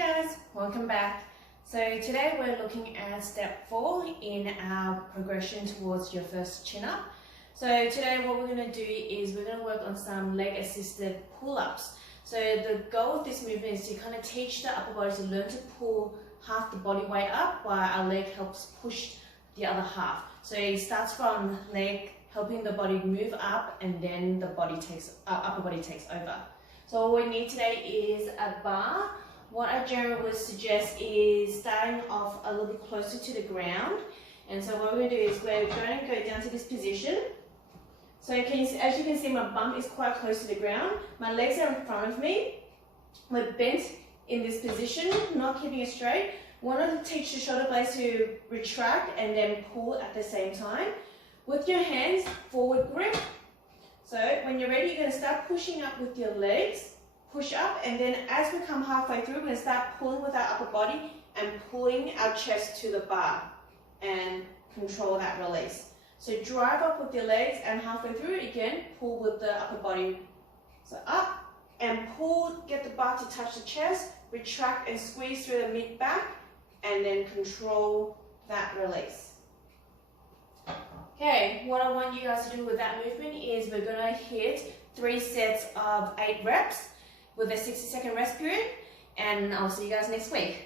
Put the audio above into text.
guys, welcome back. So today we're looking at step 4 in our progression towards your first chin-up. So today what we're going to do is we're going to work on some leg assisted pull-ups. So the goal of this movement is to kind of teach the upper body to learn to pull half the body weight up while our leg helps push the other half. So it starts from leg helping the body move up, and then the upper body takes over. So what we need today is a bar. What I generally would suggest is starting off a little bit closer to the ground. And so what we're going to do is we're going to go down to this position. So as you can see, my bum is quite close to the ground. My legs are in front of me. We're bent in this position, not keeping it straight. Want to teach the shoulder blades to retract and then pull at the same time. With your hands, forward grip. So when you're ready, you're going to start pushing up with your legs. Push up, and then as we come halfway through, we're going to start pulling with our upper body and pulling our chest to the bar and control that release. So drive up with your legs, and halfway through again, pull with the upper body. So up and pull, get the bar to touch the chest, retract and squeeze through the mid-back, and then control that release. Okay, what I want you guys to do with that movement is we're going to hit 3 sets of 8 reps with a 60-second rest period, and I'll see you guys next week.